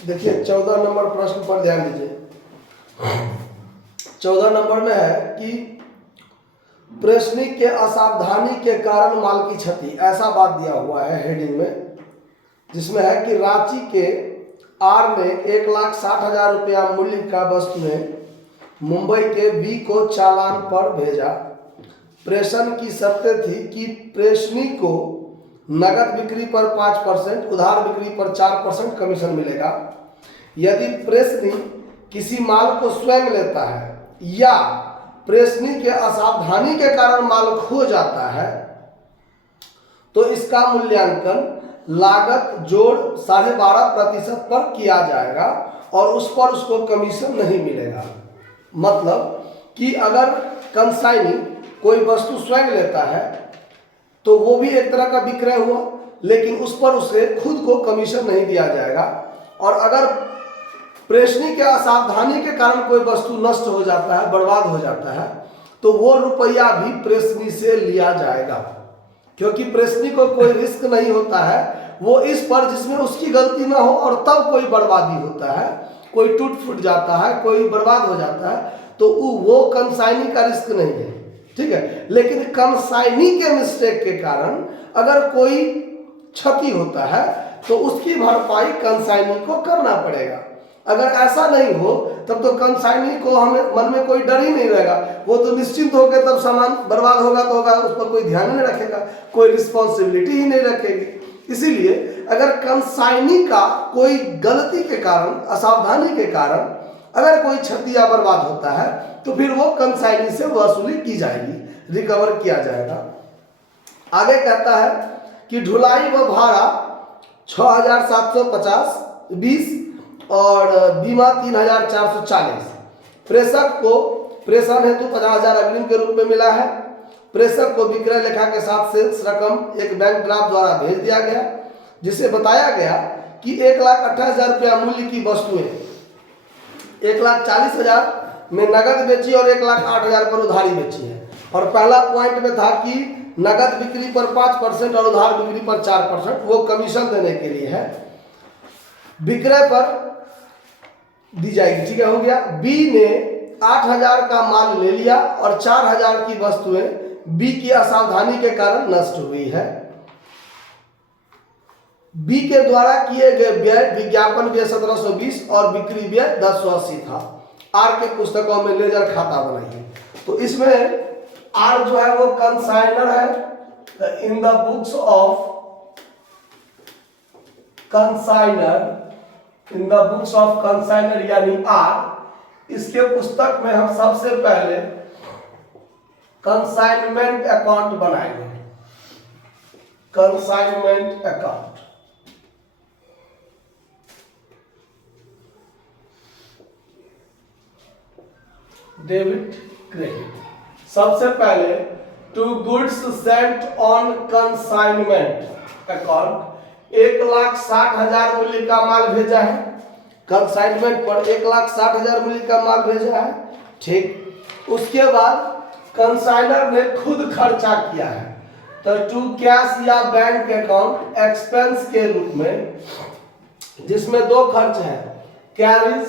देखिए 14 नंबर प्रश्न पर ध्यान दीजिए। 14 नंबर में है कि प्रेषणी के असावधानी के कारण माल की क्षति, ऐसा बात दिया हुआ है हेडिंग में, जिसमें है कि रांची के आर ने 1,60,000 रुपया मूल्य का वस्तुएं मुंबई के बी को चालान पर भेजा। प्रेषण की शर्तें थी कि प्रेषणी को नगद बिक्री पर 5%, उधार बिक्री पर 4% कमीशन मिलेगा। यदि प्रेषणी किसी माल को स्वयं लेता है या प्रेषणी के असावधानी के कारण माल खो जाता है तो इसका मूल्यांकन लागत जोड़ 12.5% पर किया जाएगा और उस पर उसको कमीशन नहीं मिलेगा। मतलब कि अगर कंसाइनी कोई वस्तु स्वयं लेता है तो वो भी एक तरह का विक्रय हुआ, लेकिन उस पर उसे खुद को कमीशन नहीं दिया जाएगा। और अगर प्रेषणी के असावधानी के कारण कोई वस्तु नष्ट हो जाता है, बर्बाद हो जाता है, तो वो रुपया भी प्रेषणी से लिया जाएगा, क्योंकि प्रेषणी को कोई रिस्क नहीं होता है। वो इस पर जिसमें उसकी गलती ना हो और तब कोई बर्बादी होता है, कोई टूट फूट जाता है, कोई बर्बाद हो जाता है, तो वो कंसाइनी का रिस्क नहीं है, ठीक है। लेकिन कंसाइनी के मिस्टेक के कारण अगर कोई क्षति होता है तो उसकी भरपाई कंसाइनी को करना पड़ेगा। अगर ऐसा नहीं हो तब तो कंसाइनी को हमें मन में कोई डर ही नहीं रहेगा, वो तो निश्चिंत होकर तब सामान बर्बाद होगा तो होगा, उस पर कोई ध्यान नहीं रखेगा, कोई रिस्पॉन्सिबिलिटी ही नहीं रखेगी। इसीलिए अगर कंसाइनी का कोई गलती के कारण, असावधानी के कारण अगर कोई क्षति या बर्बाद होता है तो फिर वो कंसाइनी से वसूली की जाएगी, रिकवर किया जाएगा। आगे कहता है कि ढुलाई व भाड़ा 6,750 और बीमा 3,440। प्रेषक को प्रेषण हेतु 50,000 अग्रिम के रूप में मिला है। प्रेषक को विक्रय लेखा के साथ सेल्स रकम एक बैंक ड्राफ्ट द्वारा भेज दिया गया, जिसे बताया गया कि 1,28,000 रुपया मूल्य की वस्तुएं 1,40,000 में नगद बेची और 1,08,000 पर उधारी बेची है। और पहला पॉइंट में था कि नगद बिक्री पर 5% और उधार बिक्री पर 4% वो कमीशन देने के लिए है, विक्रय पर दी जाएगी, ठीक है, हो गया। बी ने 8,000 का माल ले लिया और 4,000 की वस्तुएं बी की असावधानी के कारण नष्ट हुई है। बी के द्वारा किए गए व्यय, विज्ञापन व्यय 1,720 और बिक्री व्यय 1080 था। आर के पुस्तकों में लेजर खाता बनाइए। तो इसमें आर जो है वो कंसाइनर है। In the books of consignor, in the books of consignor यानी आर, इसके पुस्तक में हम सबसे पहले कंसाइनमेंट अकाउंट बनाएंगे। Consignment account, debit credit. सबसे पहले to goods sent on consignment account 1,60,000 मूल्य का माल भेजा है। कंसाइनमेंट पर 1,60,000 मूल्य का माल भेजा है, ठीक। उसके बाद कंसाइनर ने खुद खर्चा किया है, तो टू कैश या बैंक अकाउंट एक्सपेंस के रूप में, जिसमें दो खर्च है, कैरिज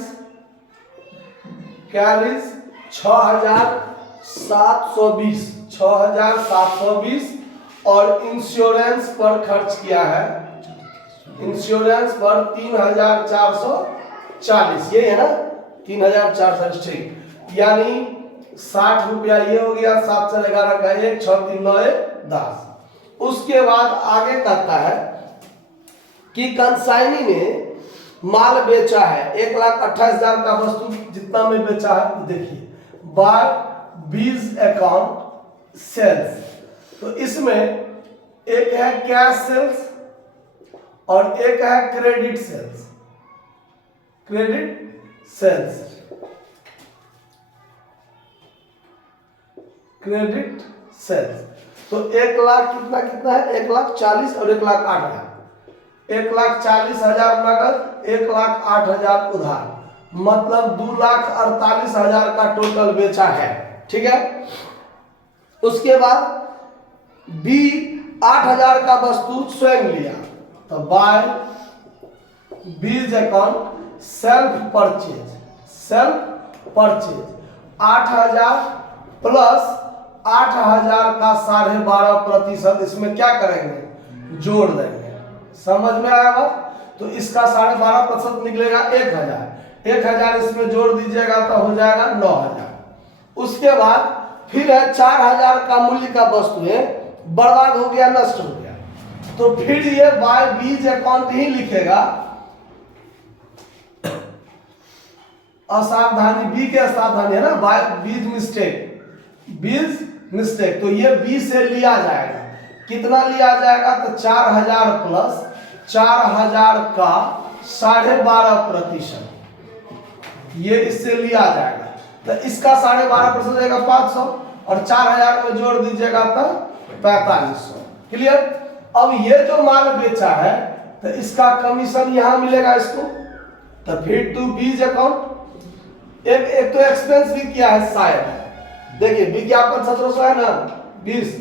6,720 और इंश्योरेंस पर खर्च किया है, इंश्योरेंस पर 3,440, ये है ना 3,440, ठीक। यानी 60 रुपया ये हो गया, 7 से 11 का 1, 6 3 9 10। उसके बाद आगे कहता है कि कंसाइनी ने माल बेचा है 1,28,000 का वस्तु जितना में बेचा है, देखिए बाय बीज अकाउंट सेल्स। तो इसमें एक है कैश सेल्स और एक है credit sales. Credit sales, credit sales. तो 1,00,000 कितना कितना है, 1,40,000 और 1,08,000। 1,40,000 नगद, 1,08,000 उधार, मतलब 2,48,000 का टोटल बेचा है, ठीक है। उसके बाद बी 8,000 का वस्तु स्वयं लिया, तो बाय बीज अकाउंट सेल्फ परचेज 8,000 प्लस 8,000 का 12.5% इसमें क्या करेंगे, जोड़ देंगे। समझ में आया बात? तो इसका 12.5% निकलेगा 1,000 इसमें जोड़ दीजिएगा तो हो जाएगा 9,000। उसके बाद फिर है 4,000 का मूल्य का वस्तुएं बर्बाद हो गया, नष्ट हो गया, तो फिर ये बाय बीज अकाउंट ही लिखेगा। असावधानी, बी के असावधानी है ना, बाय बीज मिस्टेक, तो ये बी से लिया जाएगा। कितना लिया जाएगा, तो 4,000 प्लस 4,000 का 12.5%, ये इससे लिया जाएगा। तो इसका 12.5% हो जाएगा 500 और 4,000 में जोड़ दीजिएगा तो 4,500। क्लियर? अब ये जो माल बेचा है तो इसका कमीशन यहां मिलेगा इसको। तो फिर टू बीज अकाउंट, एक तो एक्सपेंस भी किया है शायद, देखिए विज्ञापन 1700 है ना 20,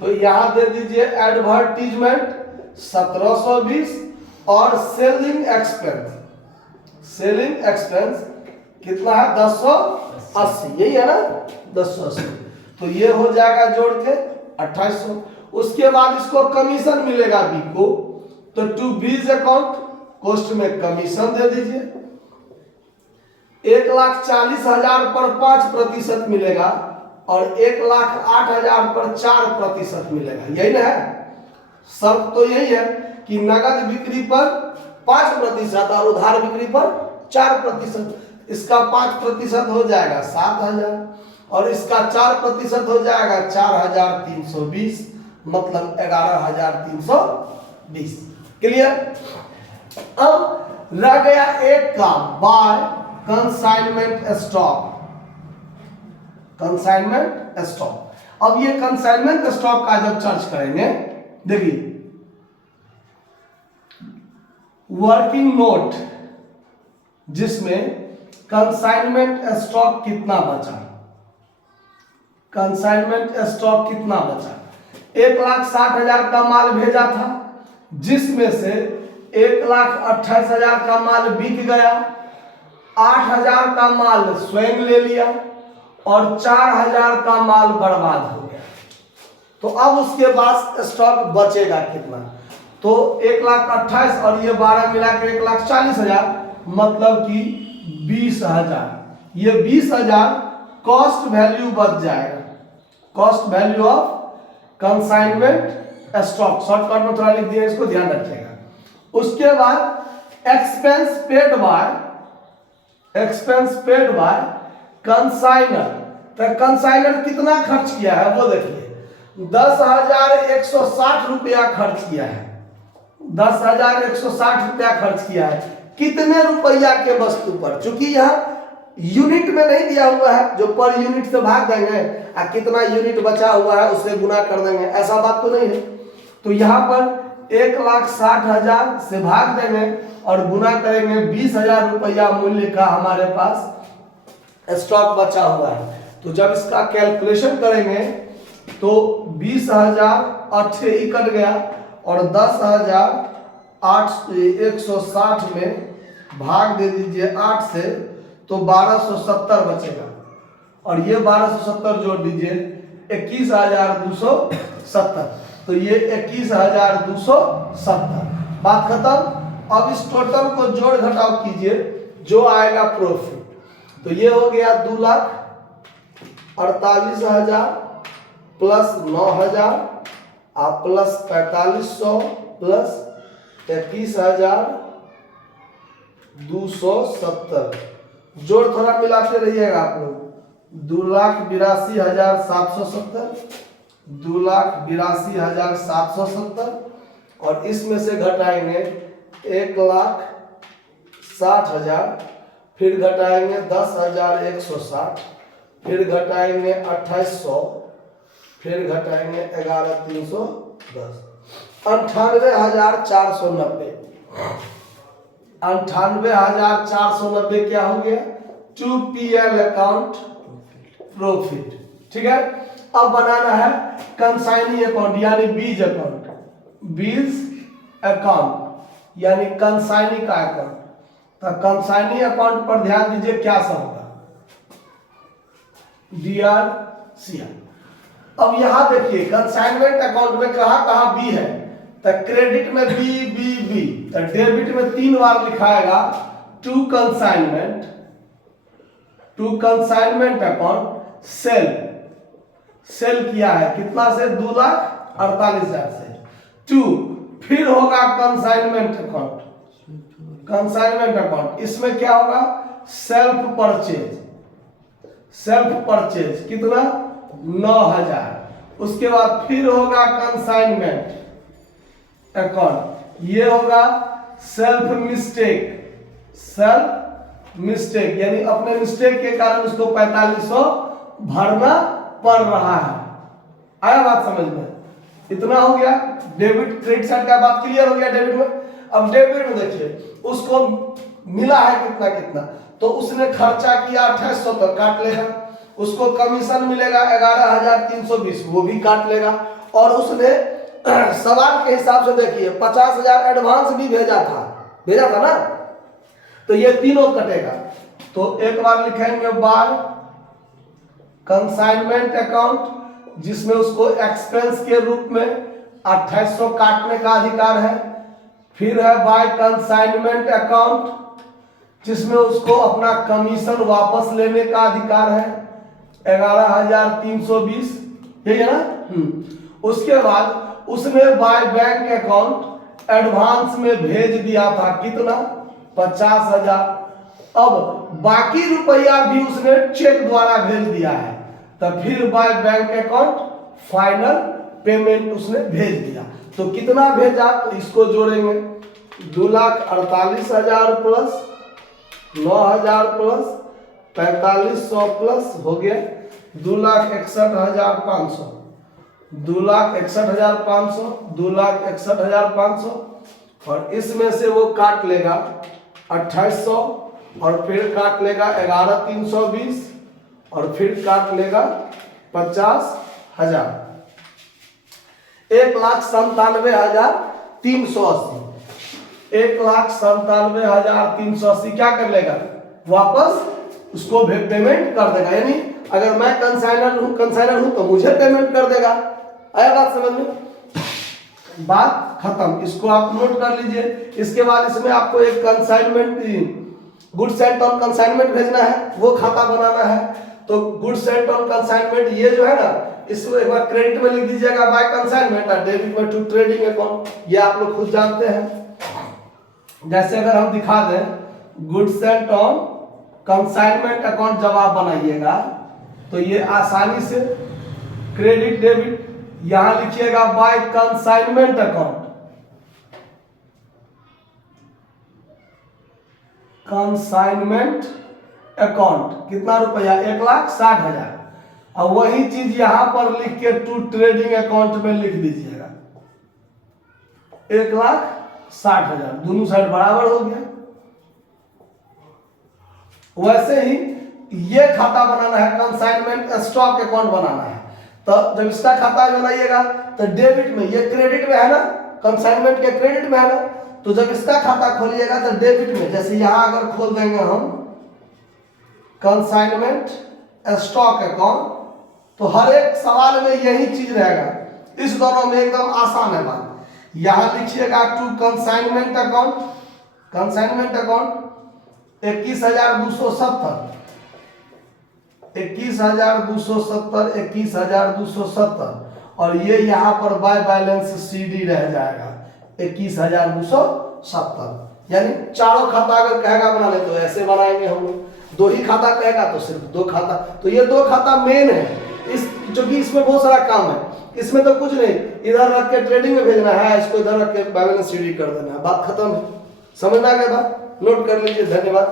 तो यहां दे दीजिए एडवर्टीजमेंट 1720 और सेलिंग एक्सपेंस कितना है 1080, यही है ना 1080, तो ये हो जाएगा जोड़ के 2800। उसके बाद इसको कमीशन मिलेगा बी को, तो टू बीज अकाउंट कॉस्ट में कमीशन दे दीजिए। 1,40,000 पर 5% मिलेगा और 1,08,000 पर 4% मिलेगा, यही ना है। शर्त तो यही है कि नगद बिक्री पर 5% और उधार बिक्री पर 4%। इसका 5% हो जाएगा 7,000 और इसका 4% हो जाएगा 4,320, मतलब 11,320। क्लियर? अब रह गया एक काम, बाय कंसाइनमेंट स्टॉक। अब ये कंसाइनमेंट स्टॉक का जब चर्च करेंगे, देखिए वर्किंग नोट जिसमें कंसाइनमेंट स्टॉक कितना बचा, 1,60,000 का माल भेजा था, जिसमें से 1,28,000 का माल बिक गया, 8,000 का माल स्वयं ले लिया और 4,000 का माल बर्बाद हो गया। तो अब उसके बाद स्टॉक बचेगा कितना, तो 1,28,000 और ये 12 मिला के 1,40,000, मतलब कि 20,000। ये 20,000 कॉस्ट वैल्यू बच जाएगा, cost value of consignment stock. Shortcut में थोड़ा लिख दिया, इसको ध्यान रखिएगा। उसके बाद एक्सपेंस पेड बाय कंसाइनर, तो कंसाइनर कितना खर्च किया है वो देखिए, 10,160 रुपया खर्च किया है, 10,160 रुपया खर्च किया है। कितने रुपया के वस्तु पर, चूंकि यहाँ यूनिट में नहीं दिया हुआ है, जो पर यूनिट से भाग देंगे और कितना यूनिट बचा हुआ है उससे गुना कर देंगे, ऐसा बात तो नहीं है। तो यहाँ पर 1,60,000 से भाग देंगे और गुना करेंगे 20,000 रुपया मूल्य का हमारे पास स्टॉक बचा हुआ है। तो जब इसका कैलकुलेशन करेंगे तो 20,000 8 से ही कट गया और 10,160 में भाग दे दीजिए 8 से, तो 1,270 बचेगा और ये 1,270 जोड़ दीजिए 21,270, तो ये 21,270। बात खत्म। अब इस टोटल को जोड़ घटाव कीजिए, जो आएगा प्रॉफिट, तो ये हो गया 2,48,000 प्लस 9,000 प्लस 4,500 प्लस 21,270, जोड़ थोड़ा मिलाते रहिएगा आप लोग। 2,82,770, 2,82,770 और इसमें से घटाएंगे 1,60,000, फिर घटाएंगे 10,160, फिर घटाएंगे 2,800, फिर घटाएंगे 11,310, 98,490। 98,490 क्या हो गया, 2PL अकाउंट प्रॉफिट। ठीक है, अब बनाना है कंसाइनी अकाउंट यानी बीज अकाउंट। यानी कंसाइनी का अकाउंट। तो कंसाइनी अकाउंट पर ध्यान दीजिए क्या सब होगा, DRCR। अब यहां देखिए कंसाइनमेंट अकाउंट में कहां कहां बी है, तो क्रेडिट में बी बी बी, तो डेबिट में 3 बार लिखाएगा टू कंसाइनमेंट अकाउंट सेल किया है कितना से 2,48,000 से टू, फिर होगा कंसाइनमेंट अकाउंट, इसमें क्या होगा सेल्फ परचेज कितना 9,000। उसके बाद फिर होगा कंसाइनमेंट अकाउंट, ये होगा सेल्फ मिस्टेक यानी अपने मिस्टेक के कारण उसको 4500 भरना पड़ रहा है। आया बात समझ में, इतना हो गया डेबिट क्रेडिट साइड का बात क्लियर हो गया डेबिट में। अब डेबिट में देखिए उसको मिला है कितना, तो उसने खर्चा किया 2800 तो काट लेगा, उसको कमीशन मिलेगा 11,320 वो भी काट लेगा, और उसने सवाल के हिसाब से देखिए 50,000 एडवांस भी भेजा था ना, तो ये तीनों कटेगा। तो एक बार लिखेंगे बाय कंसाइनमेंट अकाउंट जिसमें उसको एक्सपेंस के रूप में 2800 काटने का अधिकार है, फिर है बाय कंसाइनमेंट अकाउंट जिसमें उसको अपना कमीशन वापस लेने का अधिकार है 11,320, यही है ना। उसके बाद उसने बाय बैंक अकाउंट एडवांस में भेज दिया था कितना 50,000, अब बाकी रुपया भी उसने चेक द्वारा भेज दिया है, तो फिर by bank account final payment उसने भेज दिया। तो कितना भेजा, तो इसको जोड़ेंगे 2,48,000 प्लस 9,000 प्लस 4,500 प्लस हो गया 2,61,500, 2,61,500, 2,61,500, और इसमें से वो काट लेगा 2,800 और फिर काट लेगा 11,320 और फिर काट लेगा 50,000, 1,97,380, 1,97,380 क्या कर लेगा वापस उसको पेमेंट कर देगा। यानी अगर मैं कंसाइनर हूं तो मुझे पेमेंट कर देगा। आया बात समझ में, बात खत्म। इसको आप नोट कर लीजिए। इसके बाद इसमें आपको एक consignment goods and on consignment भेजना है, वो खाता बनाना है। तो गुड्स एंड ऑन कंसाइनमेंट ये जो है ना, इसको एक बार क्रेडिट में लिख दीजिएगा बाय कंसाइनमेंट और डेबिट में टू ट्रेडिंग अकाउंट, ये आप लोग खुद जानते हैं। जैसे अगर हम दिखा दें goods and on consignment account जब आप बनाइएगा तो ये आसानी से क्रेडिट डेबिट यहां लिखिएगा by consignment account, consignment account कितना रुपया 1,60,000, और वही चीज यहां पर लिख के टू ट्रेडिंग अकाउंट में लिख दीजिएगा 1,60,000, दोनों साइड बराबर हो गया। वैसे ही ये खाता बनाना है कंसाइनमेंट स्टॉक अकाउंट बनाना है, तो जब इसका खाता बनाइएगा तो डेबिट में, ये क्रेडिट में है ना, कंसाइनमेंट के क्रेडिट में है ना, तो जब इसका खाता खोलिएगा तो डेबिट में, जैसे यहां अगर खोल देंगे हम कंसाइनमेंट स्टॉक अकाउंट, तो हर एक सवाल में यही चीज रहेगा। इस दोनों में एकदम आसान है बात। यहां लिखिएगा to consignment account, consignment account 21,270, 21,270, 21,270, और ये यहाँ पर बाय बैलेंस CD रह जाएगा 21,270। यानी चारों खाता अगर कहेगा बना ले तो ऐसे बनाएंगे हम लोग, दो ही खाता कहेगा तो सिर्फ दो खाता। तो ये दो खाता मेन है, इस जो कि इसमें बहुत सारा काम है, इसमें तो कुछ नहीं, इधर रख के ट्रेडिंग में भेजना है, इसको इधर रख के बैलेंस CD कर देना है, बात खत्म है। समझना क्या बात, नोट कर लीजिए। धन्यवाद।